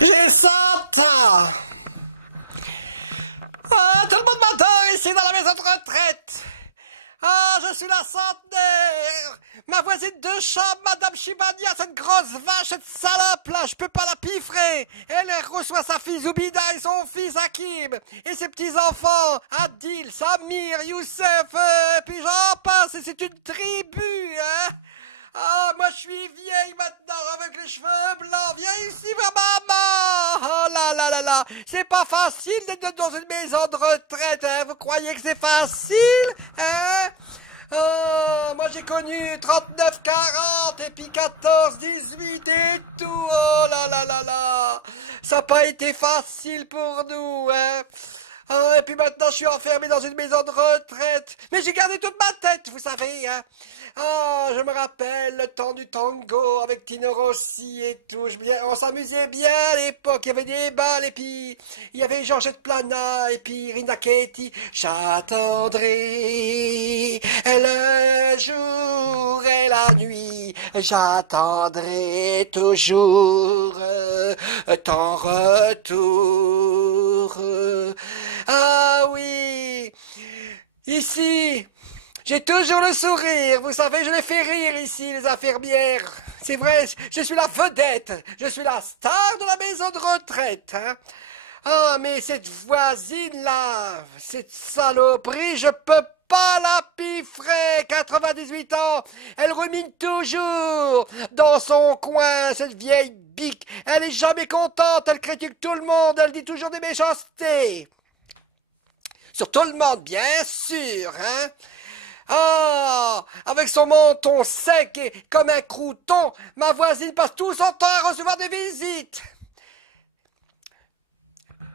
J'ai 100 ans. Ah, tout le monde m'adore ici dans la maison de retraite. Ah, je suis la centenaire. Ma voisine de chambre, Madame Chimania, cette grosse vache, cette salope là, je peux pas la piffrer. Elle reçoit sa fille Zoubida et son fils Hakim. Et ses petits-enfants, Adil, Samir, Youssef, puis j'en passe. Et c'est une tribu, hein. Ah, moi je suis vieille maintenant avec les cheveux blancs. Viens ici, ma maman. Oh là là là là. C'est pas facile d'être dans une maison de retraite, hein. Vous croyez que c'est facile, hein? Oh, moi j'ai connu 39, 40 et puis 14, 18 et tout. Oh là là là là. Ça n'a pas été facile pour nous, hein. Ah, et puis maintenant je suis enfermé dans une maison de retraite. Mais j'ai gardé toute ma tête, vous savez, hein. Ah, je me rappelle le temps du tango avec Tino Rossi et tout. On s'amusait bien à l'époque. Il y avait des balles et puis il y avait Georgette Plana et puis Rina Ketty. J'attendrai le jour et la nuit. J'attendrai toujours ton retour. Ah oui, ici. J'ai toujours le sourire, vous savez, je les fais rire ici, les infirmières. C'est vrai, je suis la vedette, je suis la star de la maison de retraite, hein. Ah, mais cette voisine-là, cette saloperie, je peux pas la piffrer, 98 ans, elle rumine toujours dans son coin, cette vieille bique. Elle est jamais contente, elle critique tout le monde, elle dit toujours des méchancetés. Sur tout le monde, bien sûr, hein. Ah, avec son menton sec et comme un crouton, ma voisine passe tout son temps à recevoir des visites.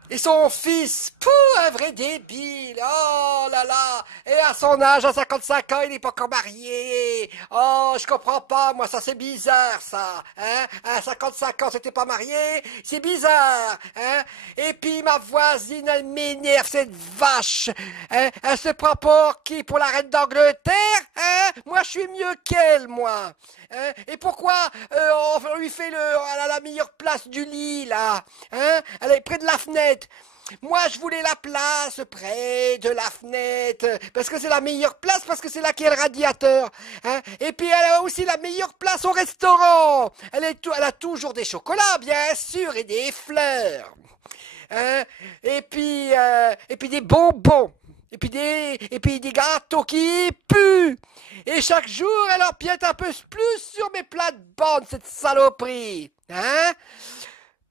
Et son fils, un vrai débile, oh là là, et à son âge, à 55 ans, il n'est pas encore marié. Oh, je comprends pas, moi, ça c'est bizarre, ça, hein, à 55 ans, c'était pas marié, c'est bizarre, hein. Et puis ma voisine, elle m'énerve, cette vache, hein, elle se prend pour qui, pour la reine d'Angleterre, hein. Moi, je suis mieux qu'elle, moi. Hein? Et pourquoi on lui fait elle a la meilleure place du lit, là, hein? Elle est près de la fenêtre. Moi, je voulais la place près de la fenêtre, parce que c'est la meilleure place, parce que c'est là qu'il y a le radiateur. Hein? Et puis, elle a aussi la meilleure place au restaurant. Elle a toujours des chocolats, bien sûr, et des fleurs. Hein? Et puis des bonbons. Et puis des gâteaux qui puent. Et chaque jour, elle empiète un peu plus sur mes plates-bandes, cette saloperie. Hein?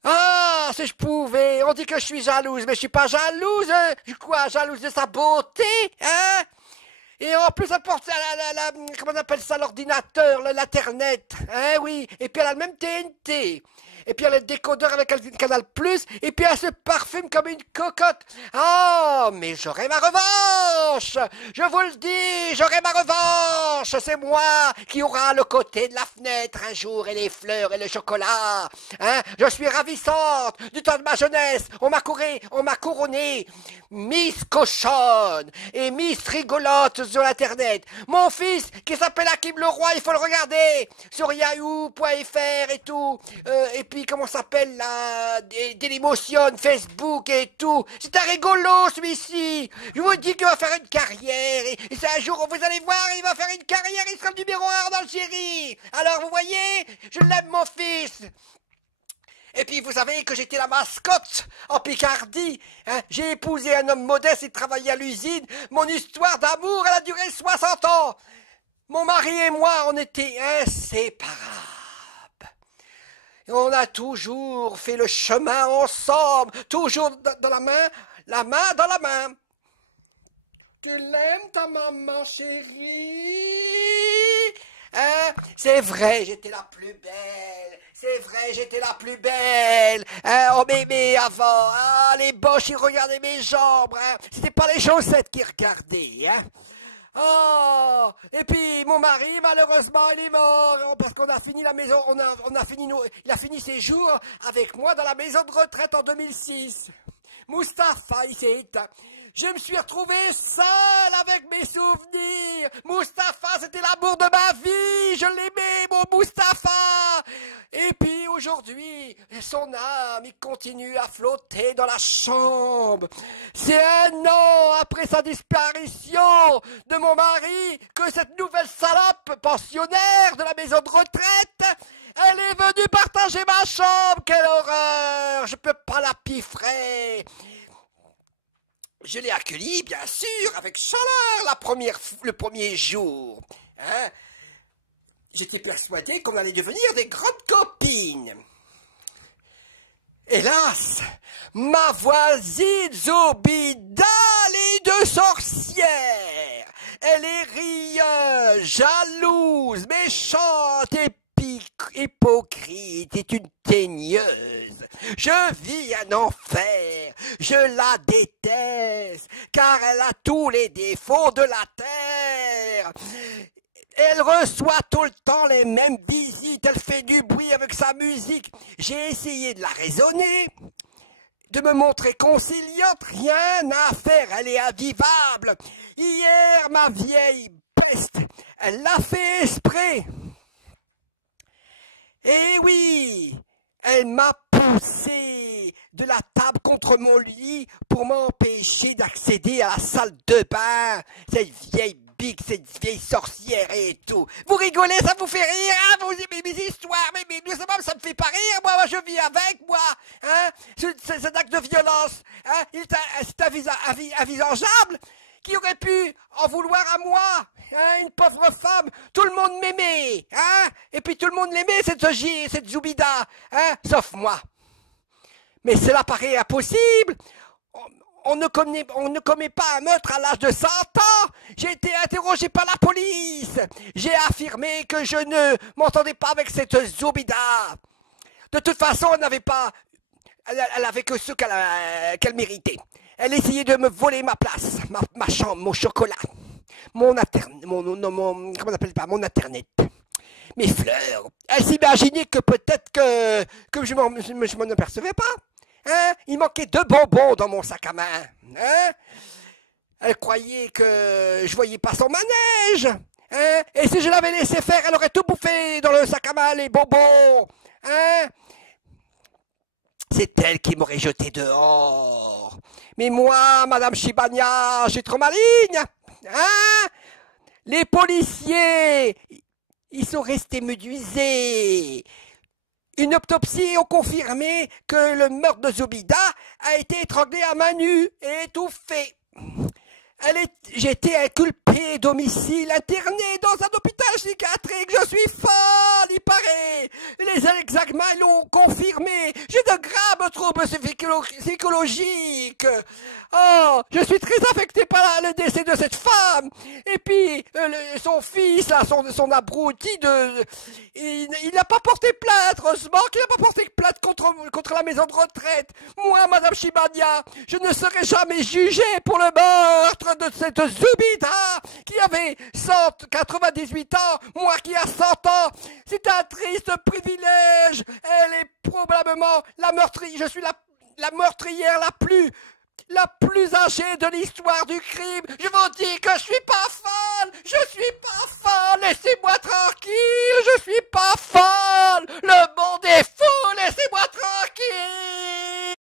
Ah, si je pouvais. On dit que je suis jalouse, mais je suis pas jalouse. Hein? Je suis quoi, jalouse de sa beauté, hein? Et en plus, elle porte comment on appelle ça, l'ordinateur, l'Internet. Hein, oui. Et puis elle a le même TNT. Et puis elle a le décodeur avec le Canal+, et puis elle se parfume comme une cocotte. Oh, mais j'aurai ma revanche. Je vous le dis, j'aurai ma revanche. C'est moi qui aura le côté de la fenêtre un jour, et les fleurs et le chocolat. Hein, je suis ravissante du temps de ma jeunesse. On m'a couronné Miss Cochonne et Miss Rigolote sur Internet. Mon fils, qui s'appelle Hakim Leroy, il faut le regarder sur yahoo.fr et tout. Et puis, comment ça s'appelle là, Dailymotion, Facebook et tout. C'est un rigolo, celui-ci. Je vous dis qu'il va faire une carrière. Et c'est un jour, vous allez voir, il va faire une carrière, il sera le numéro 1 en Algérie. Alors, vous voyez, je l'aime, mon fils. Et puis, vous savez que j'étais la mascotte en Picardie. Hein? J'ai épousé un homme modeste et travaillé à l'usine. Mon histoire d'amour, elle a duré 60 ans. Mon mari et moi, on était inséparables. Et on a toujours fait le chemin ensemble, toujours dans la main dans la main. Tu l'aimes, ta maman chérie? Hein? C'est vrai, j'étais la plus belle. C'est vrai, j'étais la plus belle. Hein? On m'aimait avant. Ah, les boches, ils regardaient mes jambes. Hein? C'était pas les chaussettes qui regardaient. Hein? Oh, et puis mon mari, malheureusement, il est mort parce qu'on a fini la maison, il a fini ses jours avec moi dans la maison de retraite en 2006. Mustapha, il s'est éteint. Je me suis retrouvé seul avec mes souvenirs. Mustapha, c'était l'amour de ma vie. Je l'aimais, mon Mustapha. Et puis aujourd'hui, son âme, il continue à flotter dans la chambre. C'est 1 an après sa disparition de mon mari que cette nouvelle salope pensionnaire de la maison de retraite, elle est venue partager ma chambre. Quelle horreur! Je peux pas la piffrer. Je l'ai accueillie, bien sûr, avec chaleur le premier jour. Hein? J'étais persuadé qu'on allait devenir des grandes copines. Hélas, ma voisine Zobida, les deux sorcières, elle est rieuse, jalouse, méchante, hypocrite, est une teigneuse. Je vis un enfer, je la déteste, car elle a tous les défauts de la terre. Elle reçoit tout le temps les mêmes visites, elle fait du bruit avec sa musique. J'ai essayé de la raisonner, de me montrer conciliante, rien à faire, elle est invivable. Hier, ma vieille peste, elle l'a fait exprès. Eh oui, elle m'a poussé de la table contre mon lit pour m'empêcher d'accéder à la salle de bain. Cette vieille bique, cette vieille sorcière et tout. Vous rigolez, ça vous fait rire, hein? Vous aimez mes histoires, mais ça me fait pas rire, moi je vis avec, moi. Hein? Cet acte de violence, hein? C'est invisageable. Qui aurait pu en vouloir à moi, hein, une pauvre femme, tout le monde m'aimait, hein, et puis tout le monde l'aimait, cette Zoubida, hein, sauf moi. Mais cela paraît impossible, on ne commet pas un meurtre à l'âge de 100 ans, j'ai été interrogé par la police, j'ai affirmé que je ne m'entendais pas avec cette Zoubida. De toute façon, elle avait que ce qu'elle méritait. Elle essayait de me voler ma place, ma chambre, mon chocolat, mon internet, mon internet, mes fleurs. Elle s'imaginait que peut-être que je m'en apercevais pas. Hein? Il manquait 2 bonbons dans mon sac à main. Hein? Elle croyait que je voyais pas son manège. Hein? Et si je l'avais laissé faire, elle aurait tout bouffé dans le sac à main, les bonbons. Hein? C'est elle qui m'aurait jeté dehors. Mais moi, Madame Chibania, je suis trop maligne. Hein? Les policiers, ils sont restés médusés. Une autopsie a confirmé que le meurtre de Zoubida a été étranglé à main nue et étouffé. J'ai été inculpé, domicile interné dans un hôpital psychiatrique. Je suis folle, il paraît. Les examens l'ont confirmé. J'ai de graves troubles psychologiques. Oh, je suis très affecté par le décès de cette femme. Et puis, son fils, là, son abruti, il n'a pas porté plainte. Heureusement qu'il n'a pas porté plainte contre la maison de retraite. Moi, Madame Chibania, je ne serai jamais jugée pour le meurtre de cette Zoubida qui avait 198 ans, moi qui a 100 ans. C'est un triste privilège. Elle est probablement la meurtrière. Je suis la meurtrière la plus âgée de l'histoire du crime. Je vous dis que je suis pas folle. Je suis pas folle. Laissez-moi tranquille. Je suis pas folle. Le